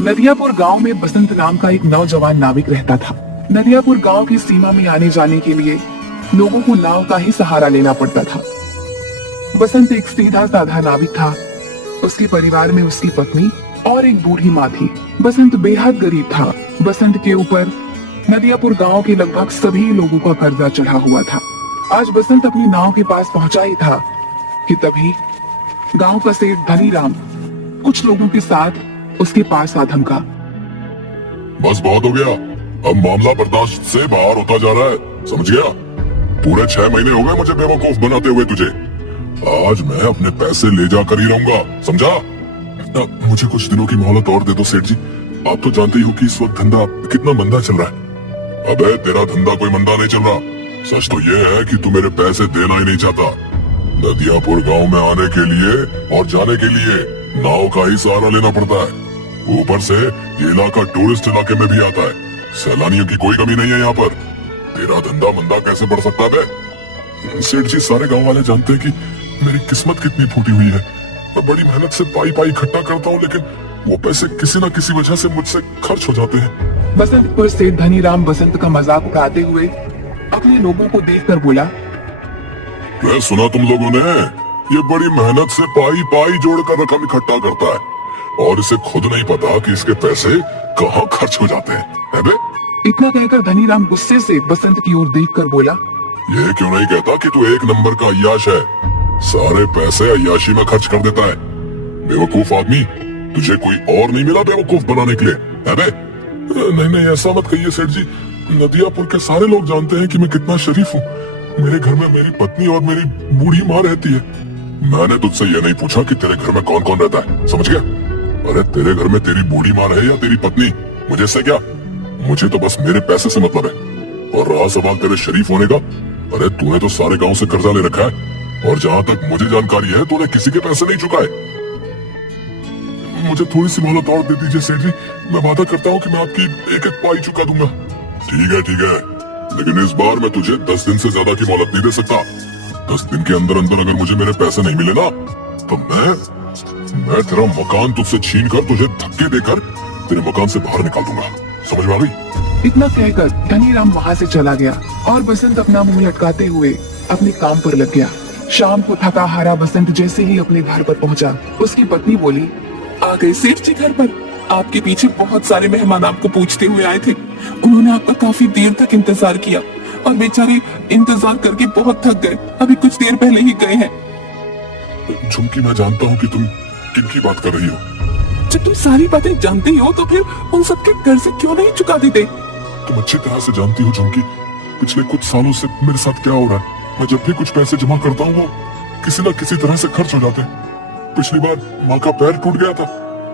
नदियापुर गांव में बसंत नाम का एक नौजवान नाविक रहता था। नदियापुर गांव की सीमा में आने जाने के लिए लोगों को नाव का ही सहारा लेना पड़ता था। बसंत एक सीधा साधा नाविक था। उसके परिवार में उसकी पत्नी और एक बूढ़ी माँ थी। बसंत बेहद गरीब था। बसंत के ऊपर नदियापुर गांव के लगभग सभी लोगों का कर्जा चढ़ा हुआ था। आज बसंत अपनी नाव के पास पहुंचा ही था कि तभी गांव का सेठ धनीराम कुछ लोगों के साथ उसके पास आ धमका। बस बहुत हो गया, अब मामला बर्दाश्त से बाहर होता जा रहा है, समझ गया? पूरे 6 महीने हो गए मुझे बेवकूफ बनाते हुए तुझे। आज मैं अपने पैसे ले जाकर ही रहूंगा, समझा? मुझे कुछ दिनों की मोहलत और दे दो सेठ जी। आप तो जानते ही हो कि इस वक्त धंधा कितना मंदा चल रहा है। अबे तेरा धंधा कोई मंदा नहीं चल रहा। सच तो ये है कि तू मेरे पैसे देना ही नहीं चाहता। नदियापुर गांव में आने के लिए और जाने के लिए नाव का ही सहारा लेना पड़ता है। ऊपर से ये इलाका टूरिस्ट इलाके में भी आता है। सैलानियों की कोई कमी नहीं है यहाँ पर। तेरा धंधा मंदा कैसे बढ़ सकता है? सेठ जी, सारे गांव वाले जानते हैं कि मेरी किस्मत कितनी फूटी हुई है। मैं बड़ी मेहनत से पाई पाई इकट्ठा करता हूँ, लेकिन वो पैसे किसी न किसी वजह से मुझसे खर्च हो जाते हैं। बसंत पर सेठ धनीराम बसंत का मजाक उड़ाते हुए अपने लोगों को देखकर बोला, मैं सुना तुम लोगों ने ये बड़ी मेहनत से पाई पाई जोड़कर रकम इकट्ठा करता है और इसे खुद नहीं पता कि इसके पैसे कहाँ खर्च हो जाते हैं। बे? इतना कहकर धनीराम गुस्से से बसंत की ओर देखकर बोला, ये क्यों नहीं कहता कि तू एक नंबर का अय्याश है? सारे पैसे अय्याशी में खर्च कर देता है। बेवकूफ आदमी, तुझे कोई और नहीं मिला बेवकूफ बनाने के लिए? बे? नहीं नहीं, ऐसा मत कहिए सेठ जी। नदियापुर के सारे लोग जानते हैं कि मैं कितना शरीफ हूँ। मेरे घर में मेरी पत्नी और मेरी बूढ़ी माँ रहती है। मैंने तुझसे ये नहीं पूछा कि तेरे घर में कौन कौन रहता है, समझ गया? अरे तेरे घर में तेरी बूढ़ी माँ रहे या तेरी पत्नी, मुझे इससे क्या? मुझे तो बस मेरे पैसे से मतलब है। और रहा सवाल तेरे शरीफ होने का, अरे तूने तो सारे गांव से कर्जा ले रखा है और जहाँ तक मुझे जानकारी है तूने किसी के पैसे नहीं चुकाए। मुझे थोड़ी सी मोहलत और दे दीजिए सेठ जी। मैं वादा करता हूँ कि मैं आपकी एक एक पाई चुका दूंगा। ठीक है, लेकिन इस बार मैं तुझे 10 दिन से ज्यादा की मोहलत नहीं दे सकता। 10 दिन के अंदर अंदर अगर मुझे मेरे पैसे नहीं मिले ना, तो मैं तेरा मकान तुझसे छीन कर तुझे धक्के देकर तेरे मकान से बाहर निकाल दूंगा। समझ में आ गई? इतना कहकर धनीराम वहाँ से चला गया और बसंत अपना मुंह लटकाते हुए अपने काम पर लग गया। शाम को थका हारा बसंत जैसे ही अपने घर पर पहुंचा, उसकी पत्नी बोली, आ गए सेठ जी घर पर। आपके पीछे बहुत सारे मेहमान आपको पूछते हुए आए थे। उन्होंने आपका काफी देर तक इंतजार किया और बेचारे इंतजार करके बहुत थक गए। अभी कुछ देर पहले ही गए हैं। झुमकी, मैं जानता हूँ कि तुम किनकी बात कर रही हो। जब तुम सारी बातें जानते हो तो फिर उन सबके कर्ज क्यों नहीं चुका देते? तुम अच्छी तरह से जानती हो झुमकी, पिछले कुछ सालों से मेरे साथ क्या हो रहा है। मैं जब भी कुछ पैसे जमा करता हूँ वो किसी न किसी तरह से खर्च हो जाते हैं। पिछली बार माँ का पैर टूट गया था,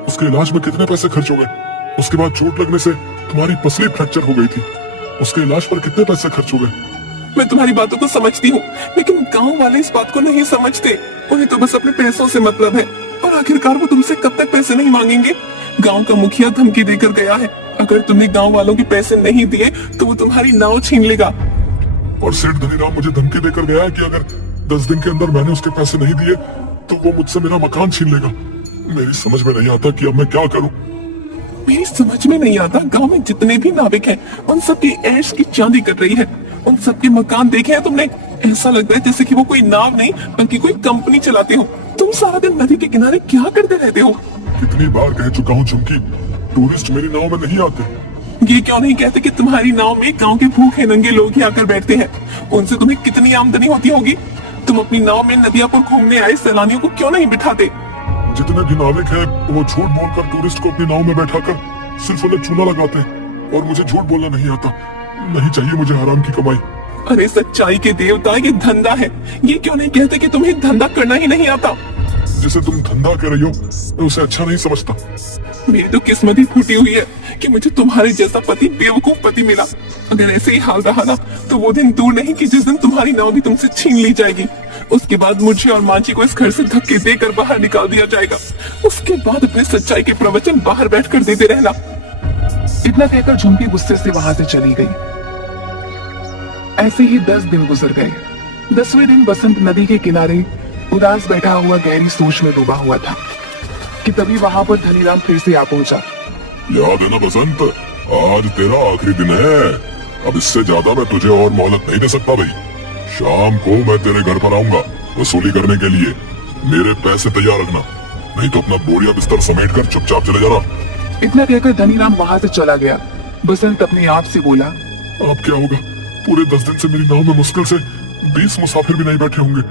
उसके इलाज में कितने पैसे खर्च हो गए। उसके बाद चोट लगने से तुम्हारी पसली फ्रैक्चर हो गई थी, उसके इलाज पर कितने पैसे खर्च हो गए। मैं तुम्हारी बातों को समझती हूँ, लेकिन गांव वाले इस बात को नहीं समझते। उन्हें तो बस अपने पैसों से मतलब है और आखिरकार वो तुमसे कब तक पैसे नहीं मांगेंगे? गांव का मुखिया धमकी देकर गया है, अगर तुमने गांव वालों के पैसे नहीं दिए तो वो तुम्हारी नाव छीन लेगा। और सेठ धनीराम मुझे धमकी देकर गया है कि अगर 10 दिन के अंदर मैंने उसके पैसे नहीं दिए तो वो मुझसे मेरा मकान छीन लेगा। मेरी समझ में नहीं आता कि अब मैं क्या करूं। मेरी समझ में नहीं आता, गांव में जितने भी नाविक हैं उन सब की ऐश की चांदी कट रही है। उन सब के मकान देखे हैं तुमने? ऐसा लगता है जैसे कि वो कोई नाव नहीं बल्कि कोई कंपनी चलाते हो। तुम सारा दिन नदी के किनारे क्या करते रहते हो? कितनी बार कह चुका हूँ झुमकी, टूरिस्ट मेरी नाव में नहीं आते। ये क्यों नहीं कहते कि तुम्हारी नाव में गांव के भूखे नंगे लोग ही आकर बैठते हैं? उनसे तुम्हें कितनी आमदनी होती होगी। तुम अपनी नाव में नदियापुर घूमने आए सैलानियों को क्यों नहीं बिठाते? जितने भी नाविक हैं वो झूठ बोलकर टूरिस्ट को अपनी नाव में बैठाकर सिर्फ उन्हें चूना लगाते हैं और मुझे झूठ बोलना नहीं आता। नहीं चाहिए मुझे हराम की कमाई। अरे सच्चाई के देवता, ये धंधा है। ये क्यों नहीं कहते कि तुम्हें धंधा करना ही नहीं आता? जिसे तुम धंधा कह रही हो मैं उसे अच्छा नहीं समझता। मेरी तो किस्मत ही फूटी हुई है कि मुझे तुम्हारे जैसा पति, बेवकूफ पति मिला। अगर ऐसे ही हाल रहा ना तो वो दिन दूर नहीं कि जिस दिन तुम्हारी नाव भी तुमसे छीन ली जाएगी। उसके बाद मुझे और मांझी को इस घर से धक्के देकर बाहर निकाल दिया जाएगा। उसके बाद अपने सच्चाई के प्रवचन बाहर बैठकर देते रहना। इतना कहकर झुमकी गुस्से से वहां से चली गई। ऐसे ही 10 दिन गुजर गए। 10वें दिन बसंत नदी के किनारे उदास बैठा हुआ गहरी सोच में डूबा हुआ था कि तभी वहां पर धनीराम फिर से आ पहुंचा। याद है ना बसंत, आज तेरा आखिरी दिन है। अब इससे ज्यादा मैं तुझे और मोहलत नहीं दे सकता भाई। शाम को मैं तेरे घर पर आऊंगा वसूली करने के लिए। मेरे पैसे तैयार रखना, नहीं तो अपना बोरिया बिस्तर समेट कर चुपचाप चले जाना। इतना कहकर धनीराम वहां से चला गया। बसंत अपने आप से बोला, अब क्या होगा? पूरे 10 दिन से मेरी नाव में मुश्किल से 20 मुसाफिर भी नहीं बैठे होंगे।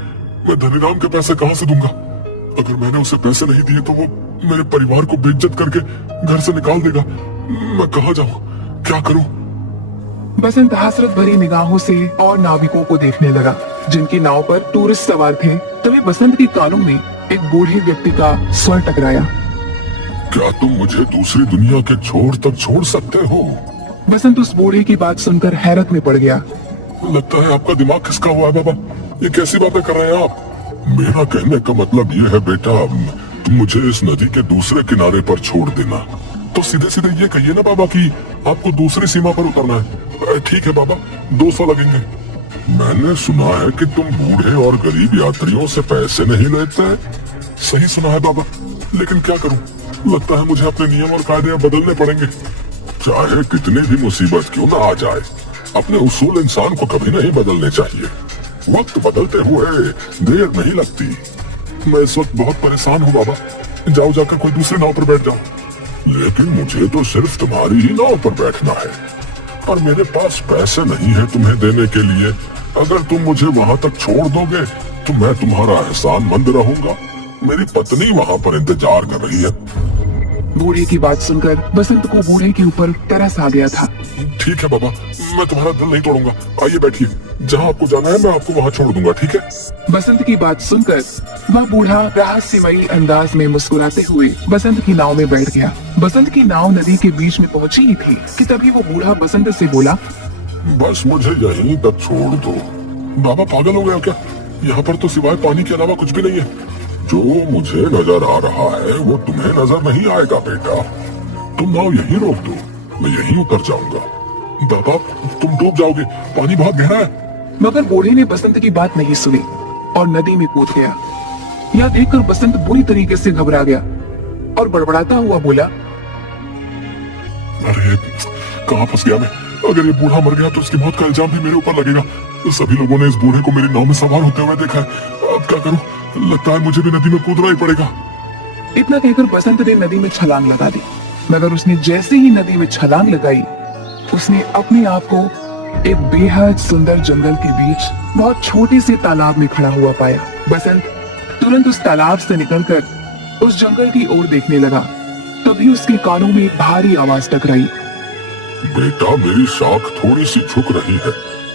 मैं धनीराम के पैसे कहाँ से दूंगा? अगर मैंने उसे पैसे नहीं दिए तो वो मेरे परिवार को बेइज्जत करके घर से निकाल देगा। मैं कहाँ जाऊँ, क्या करूँ? बसंत हसरत भरी निगाहों से और नाविकों को देखने लगा जिनकी नाव पर टूरिस्ट सवार थे। तभी बसंत के कानों में एक बूढ़े व्यक्ति का स्वर टकराया। क्या तुम मुझे दूसरी दुनिया के छोर तक छोड़ सकते हो? बसंत उस बूढ़े की बात सुनकर हैरत में पड़ गया। लगता है आपका दिमाग खिसका हुआ है बाबा। ये कैसी बातें कर रहे हैं आप? मेरा कहने का मतलब ये है बेटा, तुम मुझे इस नदी के दूसरे किनारे पर छोड़ देना। तो सीधे सीधे ये कहिए ना बाबा कि आपको दूसरी सीमा पर उतरना है। ठीक है बाबा, 200 लगेंगे। मैंने सुना है कि तुम बूढ़े और गरीब यात्रियों से पैसे नहीं लेते हैं। सही सुना है बाबा, लेकिन क्या करूं? लगता है मुझे अपने नियम और कायदे बदलने पड़ेंगे। चाहे कितनी भी मुसीबत क्यों ना आ जाए, अपने उसूल इंसान को कभी नहीं बदलने चाहिए। वक्त बदलते हुए देर नहीं लगती। मैं इस वक्त बहुत परेशान हूँ बाबा। जाओ जाकर कोई दूसरी नाव पर बैठ जाओ। लेकिन मुझे तो सिर्फ तुम्हारी ही नाव पर बैठना है और मेरे पास पैसे नहीं है तुम्हें देने के लिए। अगर तुम मुझे वहाँ तक छोड़ दोगे तो मैं तुम्हारा एहसानमंद रहूंगा। मेरी पत्नी वहाँ पर इंतजार कर रही है। बूढ़े की बात सुनकर बसंत को बूढ़े के ऊपर तरस आ गया था। ठीक है बाबा, मैं तुम्हारा दिल नहीं तोड़ूंगा। आइए बैठिए, जहाँ आपको जाना है मैं आपको वहाँ छोड़ दूंगा, ठीक है? बसंत की बात सुनकर वह बूढ़ा रहस्यमयी अंदाज में मुस्कुराते हुए बसंत की नाव में बैठ गया। बसंत की नाव नदी के बीच में पहुंची ही थी कि तभी वो बूढ़ा बसंत से बोला, बस मुझे यहीं तक छोड़ दो। बाबा पागल हो गया क्या? यहाँ पर तो सिवाय पानी के अलावा कुछ भी नहीं है। जो मुझे नजर आ रहा है वो तुम्हें नजर नहीं आएगा बेटा। तुम नाव यहीं रोक दो, मैं यहीं उतर जाऊंगा। बाबा तुम डूब जाओगे, पानी बहुत गहरा है। मगर बूढ़े ने बसंत की बात नहीं सुनी और नदी में कूद गया। यह देखकर बसंत बुरी तरीके से घबरा गया और बड़बड़ाता हुआ बोला, अरे कहाँ फंस गया मैं? अगर ये बूढ़ा मर गया तो उसकी मौत का इल्जाम भी मेरे ऊपर लगेगा। सभी लोगों ने इस बूढ़े को मेरी नाव में सवार होते हुए देखा है। अब क्या करूं? लगता है मुझे भी नदी में कूदना ही पड़ेगा। इतना कहकर बसंत ने नदी में छलांग लगा दी। मगर उसने जैसे ही नदी में छलांग लगाई, उसने अपने आप को एक बेहद सुंदर जंगल के बीच बहुत छोटे से तालाब में खड़ा हुआ पाया। बसंत तुरंत उस तालाब से निकलकर उस जंगल की ओर देखने लगा। तभी उसके कानों में एक भारी आवाज टकराई। बेटा मेरी शाख थोड़ी सी झुक रही है,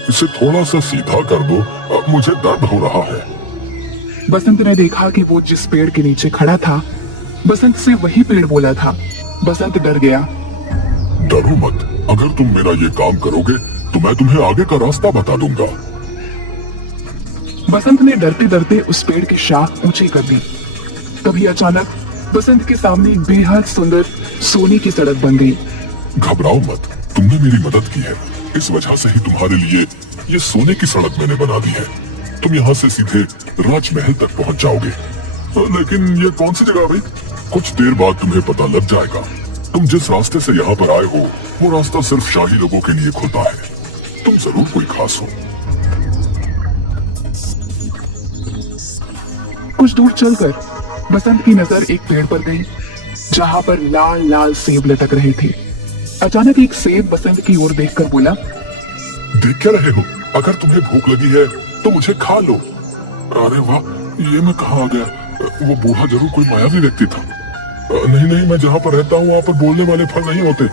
इसे थोड़ा सा सीधा कर दो, अब मुझे दर्द हो रहा है। बसंत ने देखा कि वो जिस पेड़ के नीचे खड़ा था, बसंत से वही पेड़ बोला था। बसंत डर गया। डरो मत, अगर तुम मेरा ये काम करोगे तो मैं तुम्हें आगे का रास्ता बता दूंगा। बसंत ने डरते डरते उस पेड़ की शाख ऊंची कर दी। तभी अचानक बसंत के सामने एक बेहद सुंदर सोने की सड़क बन गई। घबराओ मत, तुमने मेरी मदद की है, इस वजह से ही तुम्हारे लिए ये सोने की सड़क मैंने बना दी है। तुम यहाँ से सीधे राजमहल तक पहुँच जाओगे। लेकिन ये कौन सी जगह भाई? कुछ देर बाद तुम्हें पता लग जाएगा। तुम जिस रास्ते से यहाँ पर आए हो वो रास्ता सिर्फ शाही लोगों के लिए खुलता है। तुम जरूर कोई खास हो। कुछ दूर चलकर बसंत की नजर एक पेड़ पर गई जहाँ पर लाल लाल सेब लटक रहे थे। अचानक एक सेब बसंत की ओर देखकर बोला, देख क्या रहे हो? अगर तुम्हें भूख लगी है तो मुझे खा लो। अरे वाह, ये मैं कहाँ आ गया? वो बूढ़ा जरूर कोई मायावी व्यक्ति था। नहीं नहीं, मैं जहाँ पर रहता हूँ वहाँ पर बोलने वाले फल नहीं होते।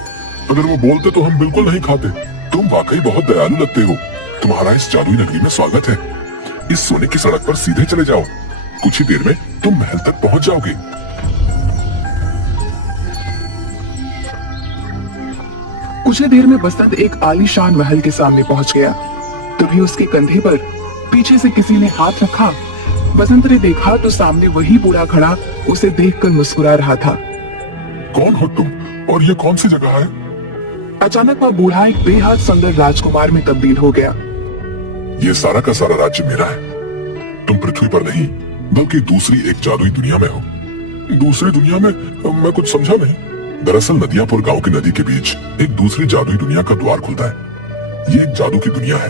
अगर वो बोलते तो हम बिल्कुल नहीं खाते। तुम वाकई बहुत दयालु लगते हो। तुम्हारा इस जादुई नगरी में स्वागत है। इस सोने की सड़क पर सीधे चले जाओ, कुछ ही देर में तुम महल तक पहुंच जाओगे। कुछ ही देर में बसंत एक आलीशान महल के सामने पहुंच गया। तभी उसके कंधे पर पीछे से किसी ने हाथ रखा। बसंत ने देखा तो सामने वही बूढ़ा खड़ा उसे देखकर मुस्कुरा रहा था। कौन हो तुम और ये कौन सी जगह है? अचानक वह बूढ़ा एक बेहद सुंदर राजकुमार में तब्दील हो गया। ये सारा का सारा राज्य मेरा है। तुम पृथ्वी पर नहीं बल्कि दूसरी एक जादुई दुनिया में हो। दूसरी दुनिया में? मैं कुछ समझा नहीं। दरअसल नदियापुर गांव की नदी के बीच एक दूसरी जादुई दुनिया का द्वार खुलता है। ये एक जादू की दुनिया है।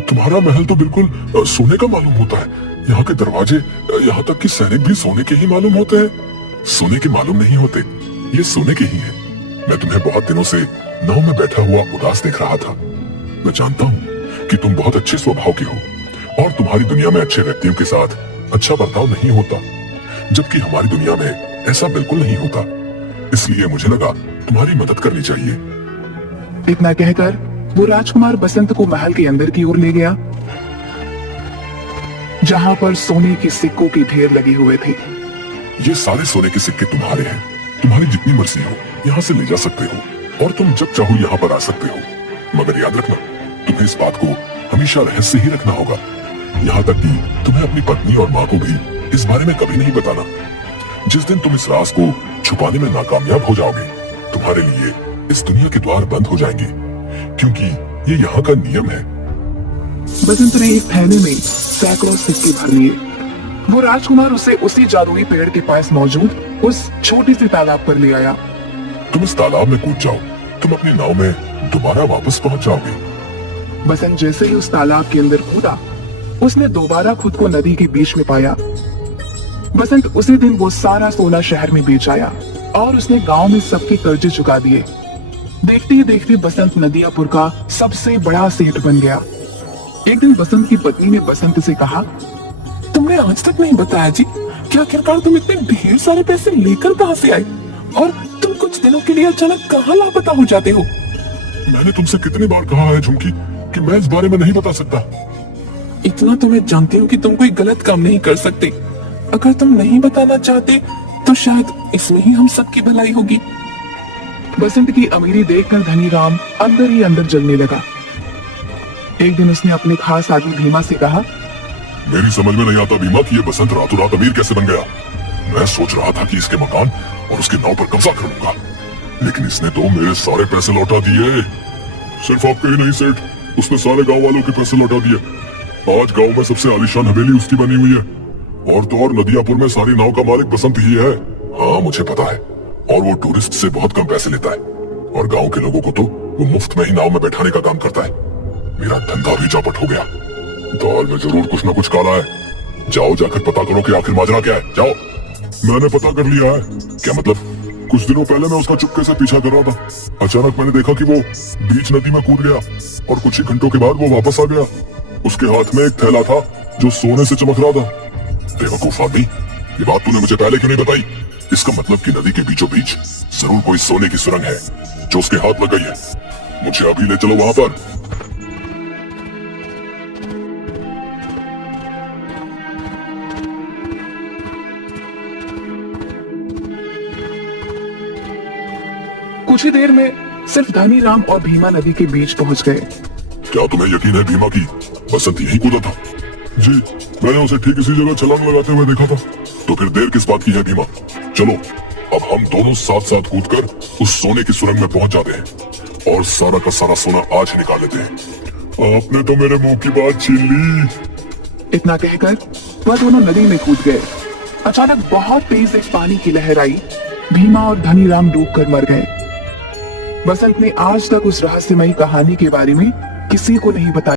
तुम्हारा महल तो बिल्कुल सोने का मालूम होता है। यहाँ के दरवाजे, यहाँ तक कि सैनिक भी सोने के ही मालूम होते हैं। सोने के मालूम नहीं होते, ये सोने के ही है। मैं तुम्हें बहुत दिनों से नाव में बैठा हुआ उदास देख रहा था। मैं जानता हूँ कि तुम बहुत अच्छे स्वभाव के हो और तुम्हारी दुनिया में अच्छे व्यक्तियों के साथ अच्छा बर्ताव नहीं होता, जबकि हमारी दुनिया में ऐसा बिल्कुल नहीं होता। इसलिए मुझे लगा तुम्हारी मदद करनी चाहिए। इतना कहकर वो राजकुमार बसंत को महल के अंदर की ओर ले गया, जहां पर सोने के सिक्कों के ढेर लगे हुए थे। ये सारे सोने के सिक्के तुम्हारे हैं। तुम्हारी जितनी मर्जी हो यहाँ से ले जा सकते हो और तुम जब चाहो यहाँ पर आ सकते हो। मगर याद रखना, तुम्हें इस बात को हमेशा रहस्य ही रखना होगा। यहाँ तक कि तुम्हें अपनी पत्नी और माँ को भी इस बारे में कभी नहीं बताना। जिस दिन तुम इस राज को छुपाने में नाकामयाब हो जाओगे, तुम्हारे लिए इस दुनिया के द्वार बंद हो जाएंगे, क्योंकि ये यहाँ का नियम है। बसंत ने एक थैले में सैकड़ों सिक्के भर लिए। वो राजकुमार उसे उसी जादुई पेड़ के पास मौजूद उस छोटी सी तालाब पर ले आया। तुम इस तालाब में कूद जाओ, तुम अपनी नाव में दोबारा वापस पहुंच जाओगे। बसंत जैसे ही उस तालाब के अंदर कूदा, उसने दोबारा खुद को नदी के बीच में पाया। बसंत उसी दिन वो सारा सोना शहर में बेच आया और उसने गांव में सबके कर्जे चुका दिए। देखते ही देखते बसंत नदियापुर का सबसे बड़ा सेठ बन गया। एक दिन बसंत की पत्नी ने बसंत से कहा, तुमने आज तक नहीं बताया जी कि आखिरकार तुम इतने ढेर सारे पैसे लेकर कहां से आए और तुम कुछ दिनों के लिए अचानक कहां लापता हो जाते हो। मैंने तुमसे कितनी बार कहा है झुमकी कि मैं इस बारे में नहीं बता सकता। इतना तो मैं जानती हूँ कि तुम कोई गलत काम नहीं कर सकते। अगर तुम नहीं बताना चाहते तो शायद इसमें ही हम सबकी भलाई होगी। बसंत की अमीरी देखकर धनी राम अंदर ही अंदर जलने लगा। एक दिन उसने अपने खास आदमी भीमा से कहा, मेरी समझ में नहीं आता भीमा कि ये बसंत रातों रात अमीर कैसे बन गया। मैं सोच रहा था कि इसके मकान और उसके नाव पर कब्जा कर लूंगा, लेकिन इसने तो मेरे सारे पैसे लौटा दिए। सिर्फ आपके ही नहीं सेठ, उसने सारे गांव वालों के पैसे लौटा दिए। आज गांव में सबसे आलीशान हवेली उसकी बनी हुई है और तो और नदियापुर में सारी नाव का मालिक बसंत ही है। हाँ मुझे पता है, और वो टूरिस्ट से बहुत कम पैसे लेता है और गांव के लोगों को तो वो मुफ्त में ही नाव में बैठाने का काम करता है। मेरा धंधा भी चौपट हो गया। दाल में जरूर कुछ ना कुछ काला है। जाओ जाकर पता करो कि आखिर माजरा क्या है। जाओ। मैंने पता कर लिया है। क्या मतलब? कुछ दिनों पहले मैं उसका चुपके से पीछा कर रहा था। अचानक मैंने देखा कि वो बीच नदी में कूद गया और कुछ ही घंटों के बाद वो वापस आ गया। उसके हाथ में एक थैला था जो सोने से चमक रहा था। बेवकूफ आदमी, ये बात तूने मुझे पहले क्यों नहीं बताई? इसका मतलब कि नदी के बीचों बीच जरूर कोई सोने की सुरंग है जो उसके हाथ लग गई है। मुझे अभी ले चलो वहां पर। कुछ ही देर में सिर्फ धनी राम और भीमा नदी के बीच पहुंच गए। क्या तुम्हें यकीन है भीमा की बसंत यहीं कूदा था? जी, मैंने उसे ठीक इसी जगह छलांग लगाते हुए देखा था। तो फिर देर किस बात की है भीमा? चलो अब हम दोनों साथ साथ कूदकर उस सोने की सुरंग में पहुंच जाते हैं और सारा का सारा सोना आज ही निकाल लेते हैं। आपने तो मेरे मुंह की बात छीन ली। इतना कहकर वह दोनों नदी में कूद गए। अचानक बहुत तेज एक पानी की लहर आई। भीमा और धनी राम डूबकर मर गए। बसंत ने आज तक उस रहस्यमयी कहानी के बारे में किसी को नहीं बताया।